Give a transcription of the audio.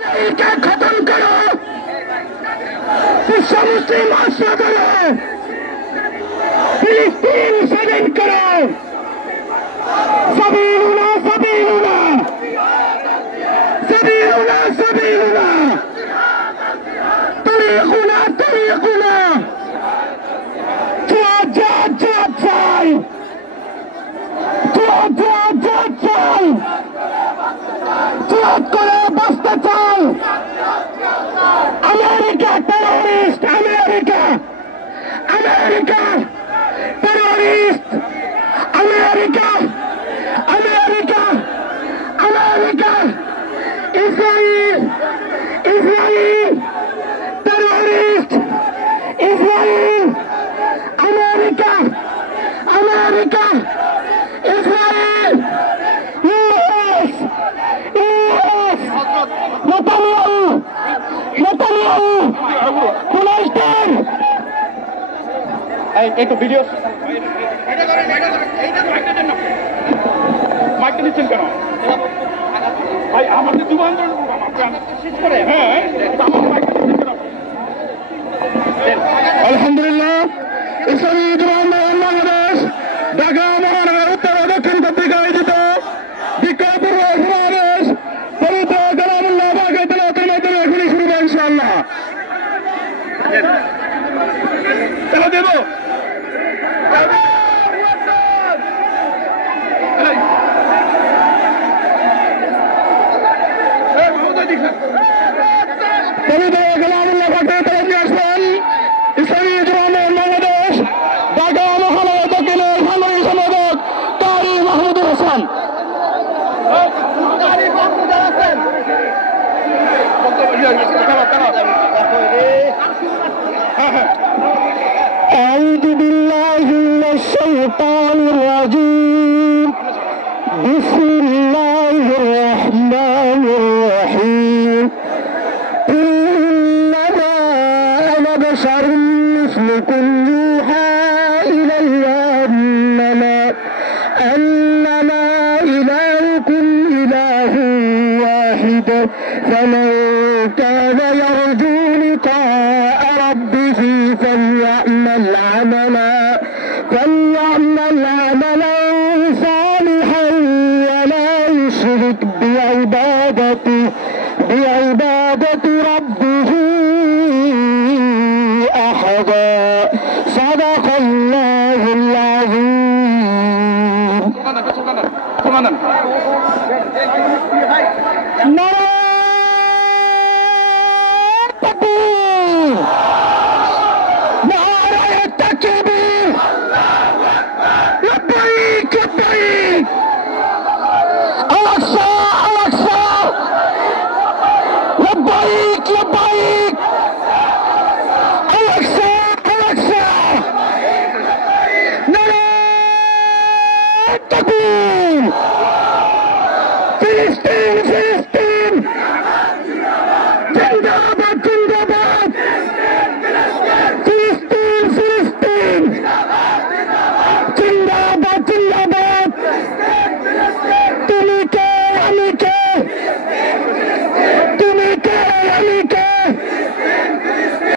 खत्म करो, विश्व मुस्लिम आश्रा करो, फिलिस्तीन स्वाधीन करो, सबीलुना सबीलुना सबीलुना सबीलुना तरीकुना तरीकुना जहाद जहाद जहाद चाই जहाद जहाद जहाद চাই जहाद করে বাঁচতে চাই America terrorist America America terrorist America America America Israel Israel terrorist Israel America America Israel US US Netanyahu Netanyahu फिलिस्तीन এই তো ভিডিও মাইকটা দিচ্ছেন কেন ভাই আমাদের দুবান শেষ করে হ্যাঁ আলহামদুলিল্লাহ ইসলামী জওয়ান বাংলাদেশ ঢাকা মহানগর উত্তর ও দক্ষিণ কর্তৃক আয়োজিত বিক্ষোভপূর্ব সমাবেশ পবিত্র কালামুল্লাহ পাকের তেলাওয়াতের মাধ্যমে এখনই শুরু হবে ইনশাআল্লাহ। চলো দেব পবিত্র কালামুল্লাহ পাকের তেলাওয়াত নিয়ে আসবেন ইসলামী জওয়ান বাংলাদেশ ঢাকা মহানগর দক্ষিণের সাংগঠনিক সম্পাদক কারি মাহমুদুর হাসান। أعوذ بالله من الشيطان الرجيم بسم الله الرحمن الرحيم إنما أنا بشر مثلكم يوحى إلي أنما إلهكم إله واحد فمن كان يرجو لقاء ربه فليعمل عملا صالحا ولا يشرك بعبادة ربه أحدا صدق الله العظيم. Filistin!